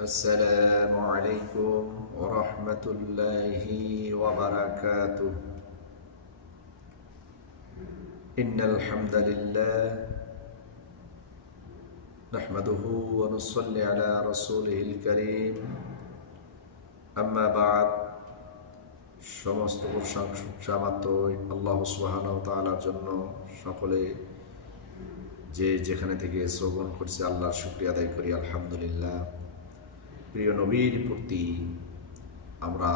السلام عليكم ورحمة الله وبركاته. إن الحمد لله نحمده ونصلي على رسوله الكريم أما بعد সমস্ত প্রশংসা মাত্রই আল্লাহ সুবহানাহু ওয়া তাআলার জন্য। সকলে যে যেখানে থেকে শ্রবণ করছে আল্লাহর শুকরিয়া আদায় করি আলহামদুলিল্লাহ। প্রিয় নবীর প্রতি আমরা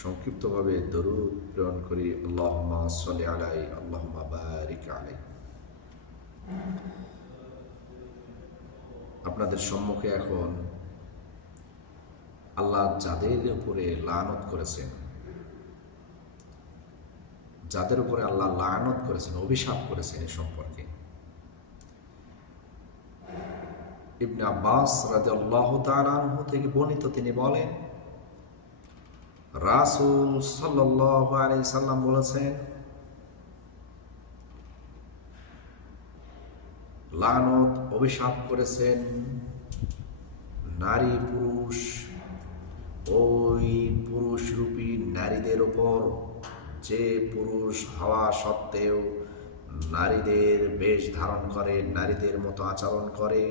সংক্ষিপ্তভাবে দরুদ প্রেরণ করি, আল্লাহুম্মা সাল্লি আলাইহি আল্লাহুম্মা বারিক আলাইহি। আপনাদের সম্মুখে এখন আল্লাহ যাদের উপরে লানত করেছেন, যাদের উপরে আল্লাহ লানত করেছেন, অভিশাপ করেছেন, এ সম্পর্কে ইবনে আব্বাস রাদিয়াল্লাহু তাআলা আনহু থেকে বর্ণিত, তিনি বলেন রাসূল সাল্লাল্লাহু আলাইহি সাল্লাম বলেছেন, লানত অভিশাপ করেছেন নারী পুরুষ ওই পুরুষরূপী নারীদের ওপর যে পুরুষ হওয়া সত্ত্বেও নারীদের বেশ ধারণ করে, নারীদের মতো আচরণ করে,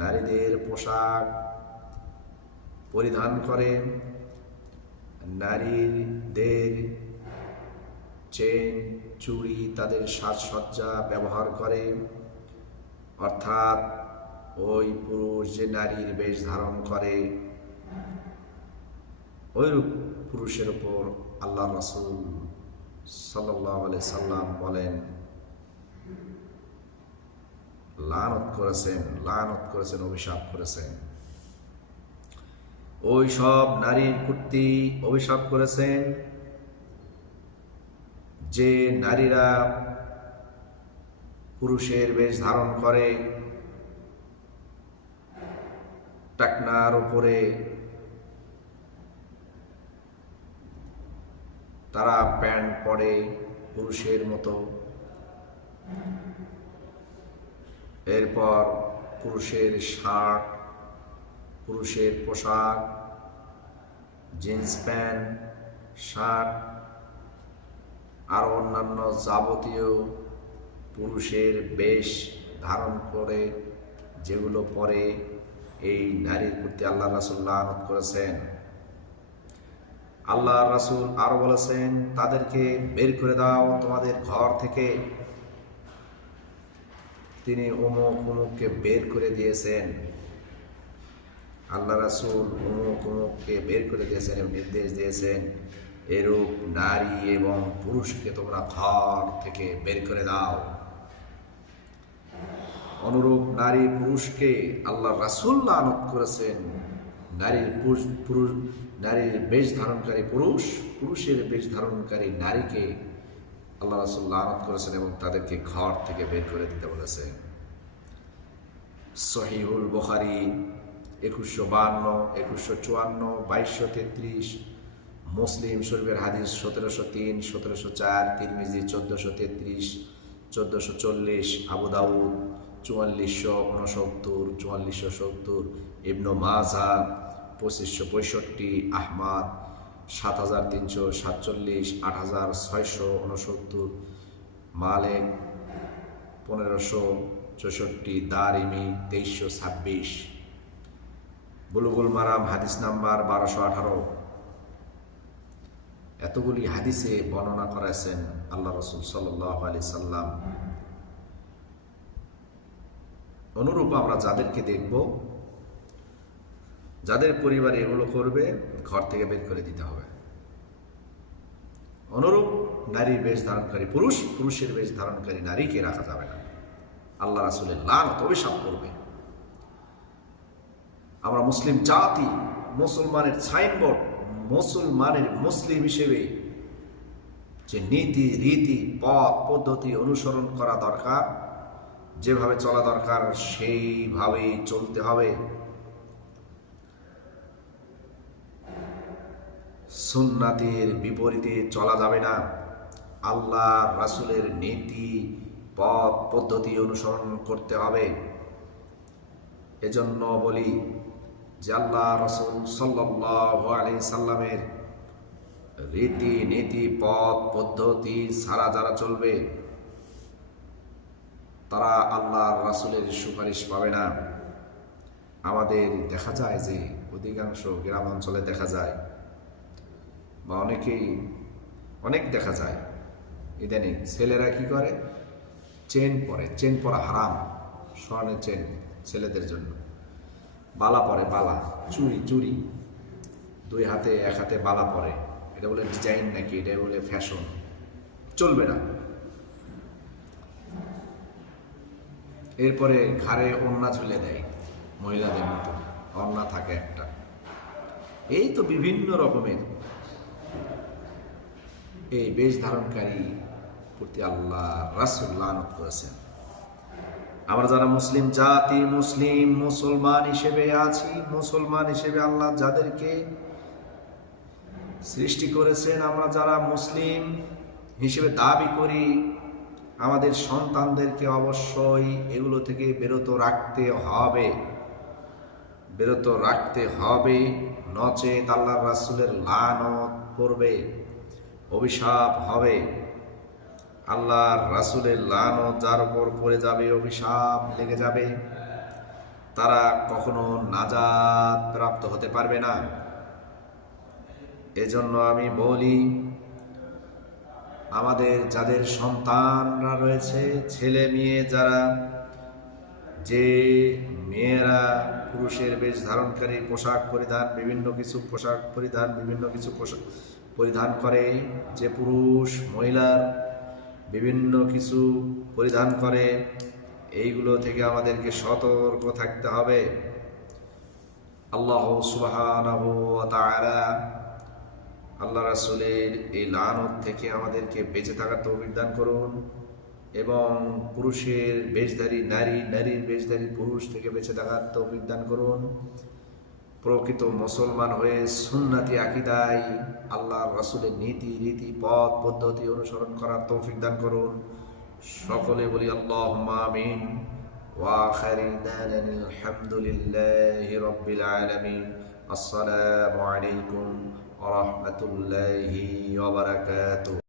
নারীদের পোশাক পরিধান করে, নারীদের চেন চুড়ি তাদের সাজসজ্জা ব্যবহার করে, অর্থাৎ ওই পুরুষ যে নারীর বেশ ধারণ করে ওইরূপ পুরুষের উপর আল্লাহ রাসূল সাল্লাল্লাহু আলাইহি সাল্লাম বলেন লানত করেছেন, অভিশাপ করেছেন। ওই সব নারীর প্রতি অভিশাপ করেছেন যে নারীরা পুরুষের বেশ ধারণ করে, টাকনার উপরে তারা প্যান্ট পরে পুরুষের মতো, এরপর পুরুষের শার্ট, পুরুষের পোশাক, জিন্স প্যান্ট, শার্ট আর অন্যান্য যাবতীয় পুরুষের বেশ ধারণ করে যেগুলো পরে, এই নারীর প্রতি আল্লাহ রাসূল লানত করেছেন। আল্লাহ রাসূল আরো বলেছেন, তাদেরকে বের করে দাও তোমাদের ঘর থেকে। তিনি অমুককে বের করে দিয়েছেন, আল্লাহ রাসূল অমুককে বের করে দিয়েছেন এবং নির্দেশ দিয়েছেন, এরূপ নারী এবং পুরুষকে তোমরা ঘর থেকে বের করে দাও। অনুরূপ নারী পুরুষকে আল্লাহ রাসূল লানত করেছেন। নারীর বেশ ধারণকারী পুরুষের বেশ ধারণকারী নারীকে আল্লাহ রাসূল লানত করেছেন এবং তাদেরকে ঘর থেকে বের করে দিতে বলেছেন। সহিহুল বুখারী 2152, 2154, 2233, মুসলিম শরীফের হাদিস 1703, 1704, তিরমিজি 1433, 1440, আবু দাউদ 4469, 4470, ইবনে মাজাহ 2565, আহমদ 7347, 8669, মালিক 1564, দারিমি 2326, বুলুগুল মারাম হাদিস নাম্বার 1218। এতগুলি হাদিসে বর্ণনা করেছেন আল্লাহ রাসূল সাল্লাল্লাহু আলাইহি সাল্লাম। অনুরূপ আমরা যাদেরকে দেখব, যাদের পরিবারে এগুলো করবে, ঘর থেকে বের করে দিতে হবে। অনুরূপ নারীর বেশ ধারণকারী পুরুষের বেশ ধারণকারী নারীকে রাখা যাবে না। আল্লাহ রাসূলের লানত অভিশাপ করবে। আমরা মুসলিম জাতি, মুসলমানের সাইনবোর্ড, মুসলিম হিসেবে যে নীতি রীতি পথ পদ্ধতি অনুসরণ করা দরকার, যেভাবে চলা দরকার সেইভাবেই চলতে হবে। সুন্নাতের বিপরীতে চলা যাবে না। আল্লাহ রাসূলের নীতি পথ পদ্ধতি অনুসরণ করতে হবে। এজন্য বলি যে আল্লাহ রাসূল সাল্লাল্লাহু আলাইহি সাল্লামের রীতি নীতি পথ পদ্ধতি ছাড়া যারা চলবে তারা আল্লাহর রাসূলের সুপারিশ পাবে না। আমাদের দেখা যায় যে অধিকাংশ গ্রাম অঞ্চলে দেখা যায় বা অনেক দেখা যায় ইদানিং ছেলেরা কি করে, চেন পরে, চেন পরা হারাম, স্বর্ণের চেন ছেলেদের জন্য, বালা পরে, বালা, চুরি, দুই হাতে এক হাতে বালা পরে, এটা বলে ডিজাইন নাকি, এটা বলে ফ্যাশন, চলবে না। এরপরে ঘাড়ে ওড়না ঝুলে দেয় মহিলাদের মতো, ওড়না থাকে একটা। এই তো বিভিন্ন রকমের এই বেশ ধারণকারী প্রতি আল্লাহ রাসূল লানত করেছেন। আমরা যারা মুসলিম জাতি, মুসলমান হিসেবে আছি, মুসলমান হিসেবে আল্লাহ যাদেরকে সৃষ্টি করেছেন, আমরা যারা মুসলিম হিসেবে দাবি করি, আমাদের সন্তানদেরকে অবশ্যই এগুলো থেকে বিরত রাখতে হবে, নচেত আল্লাহ রাসূলের লানত পড়বে, অভিশাপ হবে। আল্লাহর রাসূলের লানত যার উপর পড়ে যাবে, অভিশাপ লেগে যাবে, তারা কখনো নাজাত প্রাপ্ত হতে পারবে না। এজন্য আমি বলি, আমাদের যাদের সন্তানরা রয়েছে, ছেলে মেয়ে যারা, যে মেয়েরা পুরুষের বেশ ধারণকারী পোশাক পরিধান, বিভিন্ন কিছু পরিধান করে, যে পুরুষ মহিলার বিভিন্ন কিছু পরিধান করে, এইগুলো থেকে আমাদেরকে সতর্ক থাকতে হবে। আল্লাহ সুবহানাহু ওয়া তাআলা আল্লাহ রাসূলের এই লানত থেকে আমাদেরকে বেঁচে থাকার তৌফিক দান করুন, এবং পুরুষের বেশধারী নারী, নারীর বেশধারী পুরুষ থেকে বেঁচে থাকার তৌফিক দান করুন। প্রকৃত মুসলমান হয়ে সুন্নতি আকীদায় আল্লাহর রাসূলের নীতি রীতি পথ পদ্ধতি অনুসরণ করার তৌফিক দান করুন। সকলে বলি আল্লাহুম্মা আমিন। ওয়া আখিরু দাওয়ানা আলহামদুলিল্লাহি রাব্বিল আলামিন। আসসালামু আলাইকুম ওয়া রাহমাতুল্লাহি ওয়া বারাকাতুহু।